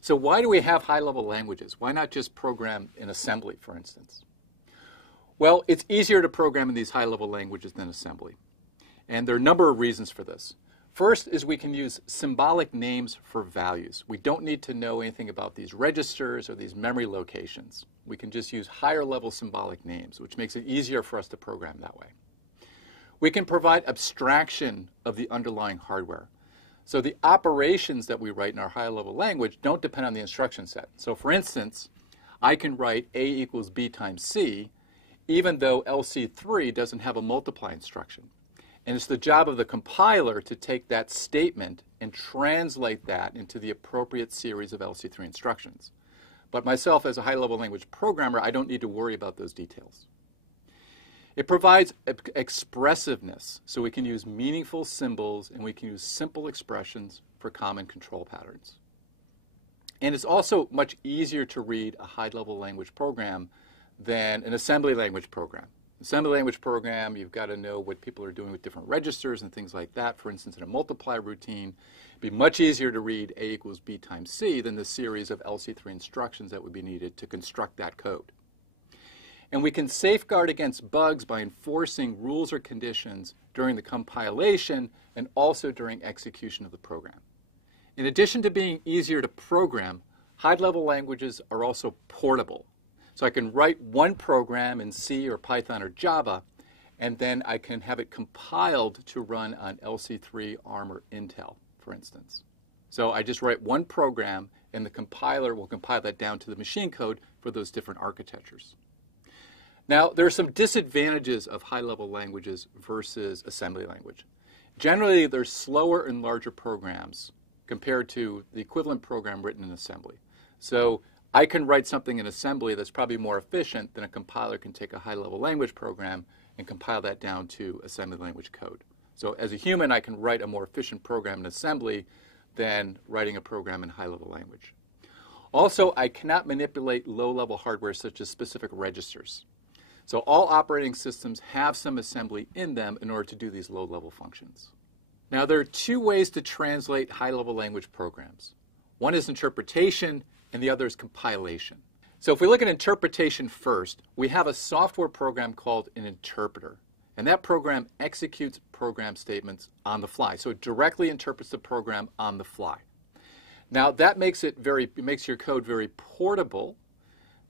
So why do we have high-level languages? Why not just program in assembly, for instance? Well, it's easier to program in these high-level languages than assembly. And there are a number of reasons for this. First is we can use symbolic names for values. We don't need to know anything about these registers or these memory locations. We can just use higher-level symbolic names, which makes it easier for us to program that way. We can provide abstraction of the underlying hardware. So the operations that we write in our high-level language don't depend on the instruction set. So for instance, I can write A equals B times C, even though LC3 doesn't have a multiply instruction. And it's the job of the compiler to take that statement and translate that into the appropriate series of LC3 instructions. But myself, as a high-level language programmer, I don't need to worry about those details. It provides expressiveness, so we can use meaningful symbols and we can use simple expressions for common control patterns. And it's also much easier to read a high-level language program than an assembly language program. Assembly language program, you've got to know what people are doing with different registers and things like that. For instance, in a multiply routine, it'd be much easier to read A equals B times C than the series of LC3 instructions that would be needed to construct that code. And we can safeguard against bugs by enforcing rules or conditions during the compilation and also during execution of the program. In addition to being easier to program, high-level languages are also portable. So I can write one program in C or Python or Java, and then I can have it compiled to run on LC3, ARM, or Intel, for instance. So I just write one program, and the compiler will compile that down to the machine code for those different architectures. Now, there are some disadvantages of high-level languages versus assembly language. Generally, they're slower and larger programs compared to the equivalent program written in assembly. So I can write something in assembly that's probably more efficient than a compiler can take a high-level language program and compile that down to assembly language code. So as a human, I can write a more efficient program in assembly than writing a program in high-level language. Also, I cannot manipulate low-level hardware such as specific registers. So all operating systems have some assembly in them in order to do these low-level functions. Now, there are two ways to translate high-level language programs. One is interpretation, and the other is compilation. So if we look at interpretation first, we have a software program called an interpreter. And that program executes program statements on the fly. So it directly interprets the program on the fly. Now that makes it makes your code very portable,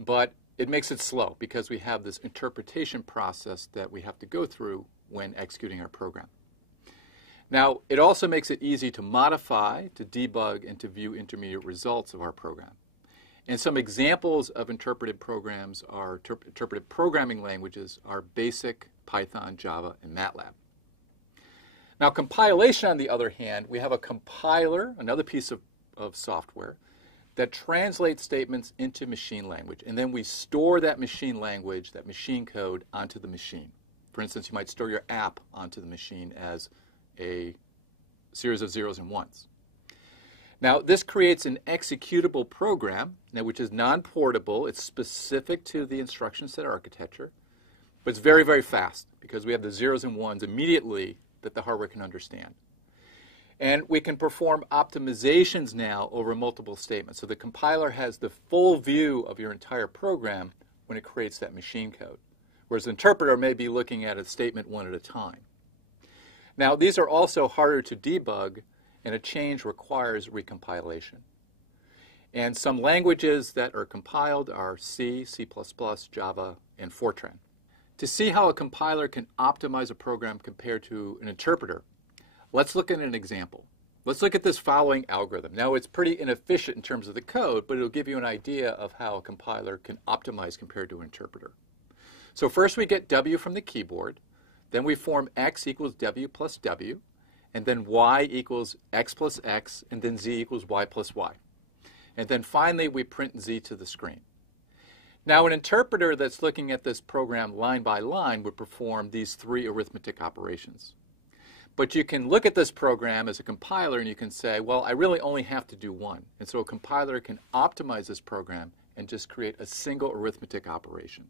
but it makes it slow because we have this interpretation process that we have to go through when executing our program. Now, it also makes it easy to modify, to debug, and to view intermediate results of our program. And some examples of interpreted programs are interpreted programming languages are BASIC, Python, Java, and MATLAB. Now, compilation, on the other hand, we have a compiler, another piece of software, that translates statements into machine language. And then we store that machine language, that machine code, onto the machine. For instance, you might store your app onto the machine as a series of zeros and ones. Now, this creates an executable program, which is non-portable. It's specific to the instruction set architecture, but it's very, very fast because we have the zeros and ones immediately that the hardware can understand. And we can perform optimizations now over multiple statements. So the compiler has the full view of your entire program when it creates that machine code, whereas the interpreter may be looking at a statement one at a time. Now, these are also harder to debug, and a change requires recompilation. And some languages that are compiled are C, C++, Java, and Fortran. To see how a compiler can optimize a program compared to an interpreter, let's look at an example. Let's look at this following algorithm. Now, it's pretty inefficient in terms of the code, but it'll give you an idea of how a compiler can optimize compared to an interpreter. So first we get W from the keyboard. Then we form X equals W plus W. And then Y equals X plus X. And then Z equals Y plus Y. And then finally, we print Z to the screen. Now, an interpreter that's looking at this program line by line would perform these three arithmetic operations. But you can look at this program as a compiler and you can say, well, I really only have to do one. And so a compiler can optimize this program and just create a single arithmetic operation.